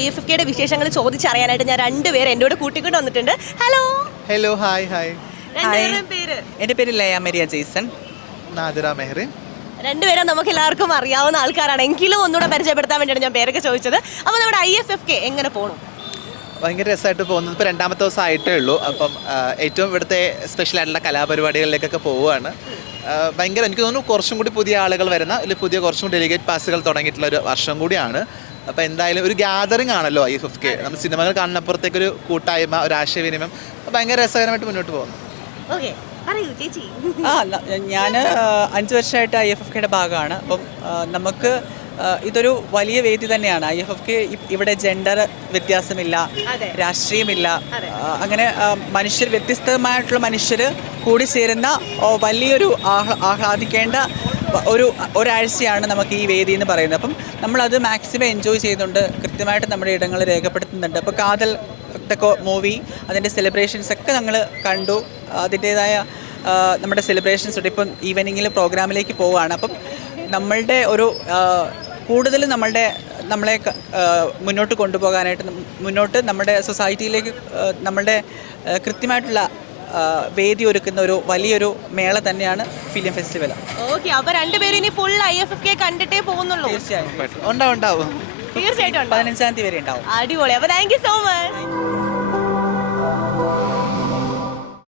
IFFKയുടെ വിശേഷങ്ങൾ ചോദിച്ചറിയാനായിട്ട് ഞാൻ രണ്ടുപേരെ എൻ്റെ കൂടെ കൂട്ടിക്കൊണ്ട് വന്നിട്ടുണ്ട്. ഹലോ ഹലോ ഹായ് ഹായ് രണ്ടുപേരുടെയും പേര്? എൻ്റെ പേര് ലയ മരിയ ജെയ്സൺ. നാദിറ മെഹറിൻ. രണ്ടുപേരും നമുക്ക് എല്ലാവർക്കും അറിയാവുന്ന ആൾക്കാരാണ്, എങ്കിലും ഒന്നുകൂടെ പരിചയപ്പെടുത്താൻ വേണ്ടിയാണ് ഞാൻ പേരൊക്കെ ചോദിച്ചത്. അപ്പോൾ നമ്മുടെ IFFK എങ്ങനെ പോകണം? ഭയങ്കര രസമായിട്ട് പോകുന്നത്. ഇപ്പോൾ രണ്ടാമത്തെ ദിവസം ആയിട്ടേ ഉള്ളൂ. അപ്പം ഏറ്റവും ഇവിടുത്തെ സ്പെഷ്യൽ ആയിട്ടുള്ള കലാപരിപാടികളിലേക്കൊക്കെ പോവുകയാണ്. ഭയങ്കര എനിക്ക് തോന്നുന്നു കുറച്ചും കൂടി പുതിയ ആളുകൾ വരുന്ന അല്ലെങ്കിൽ കുറച്ചും കൂടി ഡെലിഗേറ്റ് പാസുകൾ തുടങ്ങിയിട്ടുള്ള ഒരു വർഷം കൂടിയാണ്. അപ്പോൾ എന്തായാലും ഒരു ഗ്യാതറിംഗ് ആണല്ലോ IFFK. നമ്മൾ സിനിമകൾ കാണുന്നപ്പുറത്തേക്കൊരു കൂട്ടായ്മ, ഒരു ആശയവിനിമയം, ഭയങ്കര രസകരമായിട്ട് മുന്നോട്ട് പോകുന്നു. ഓക്കെ, പറയൂ ചേച്ചി. ഞാൻ 5 വർഷമായിട്ട് IFFKയുടെ ഭാഗമാണ്. അപ്പം നമുക്ക് ഇതൊരു വലിയ വേദി തന്നെയാണ്. IFFK ഇവിടെ ജെൻഡർ വ്യത്യാസമില്ല, രാഷ്ട്രീയമില്ല, അങ്ങനെ വ്യത്യസ്തമായിട്ടുള്ള മനുഷ്യർ കൂടി ചേരുന്ന വലിയൊരു ആഹ്ലാദിക്കേണ്ട ഒരാഴ്ചയാണ് നമുക്ക് ഈ വേദി എന്ന് പറയുന്നത്. അപ്പം നമ്മളത് മാക്സിമം എൻജോയ് ചെയ്യുന്നുണ്ട്, കൃത്യമായിട്ട് നമ്മുടെ ഇടങ്ങൾ രേഖപ്പെടുത്തുന്നുണ്ട്. അപ്പോൾ കാതൽ മൂവി, അതിൻ്റെ സെലിബ്രേഷൻസ് ഒക്കെ ഞങ്ങൾ കണ്ടു. അതിൻ്റേതായ നമ്മുടെ സെലിബ്രേഷൻസ് ഉണ്ട്. ഇപ്പം ഈവനിങ്ങിൽ പ്രോഗ്രാമിലേക്ക് പോവുകയാണ്. അപ്പം നമ്മളുടെ ഒരു കൂടുതൽ നമ്മളെ മുന്നോട്ട് കൊണ്ടുപോകാനായിട്ട്, മുന്നോട്ട് നമ്മുടെ സൊസൈറ്റിയിലേക്ക് നമ്മളുടെ കൃത്യമായിട്ടുള്ള വേദി ഒരുക്കുന്ന ഒരു വലിയൊരു മേള തന്നെയാണ് ഫിലിം ഫെസ്റ്റിവൽ. ഓക്കെ, അപ്പോൾ രണ്ടുപേരും ഇനി ഫുൾ IFFK കണ്ടിട്ടേ പോകുന്നുള്ളൂ? തീർച്ചയായും ഉണ്ടാവും. തീർച്ചയായിട്ടും 15-ാം തീയതി വരെ ഉണ്ടാവും. അടിപൊളി. അപ്പോൾ താങ്ക് യു സോ മച്ച്.